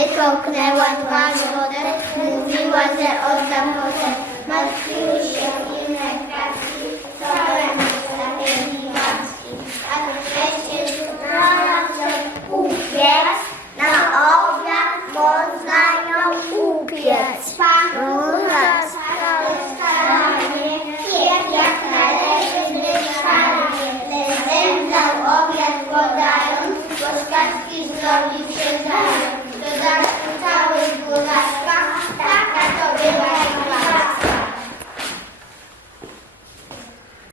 A gdy kołknęła dwa złote, mówiła, że oddam potem. Martwiły się inne kratki, całe stawieni maski. A wreszcie szukała coś upiec, na obiad można ją upiec. Panucha stale staranie, piek jak należy dyszanie. Lezem dał obiad podając, bo z zrobił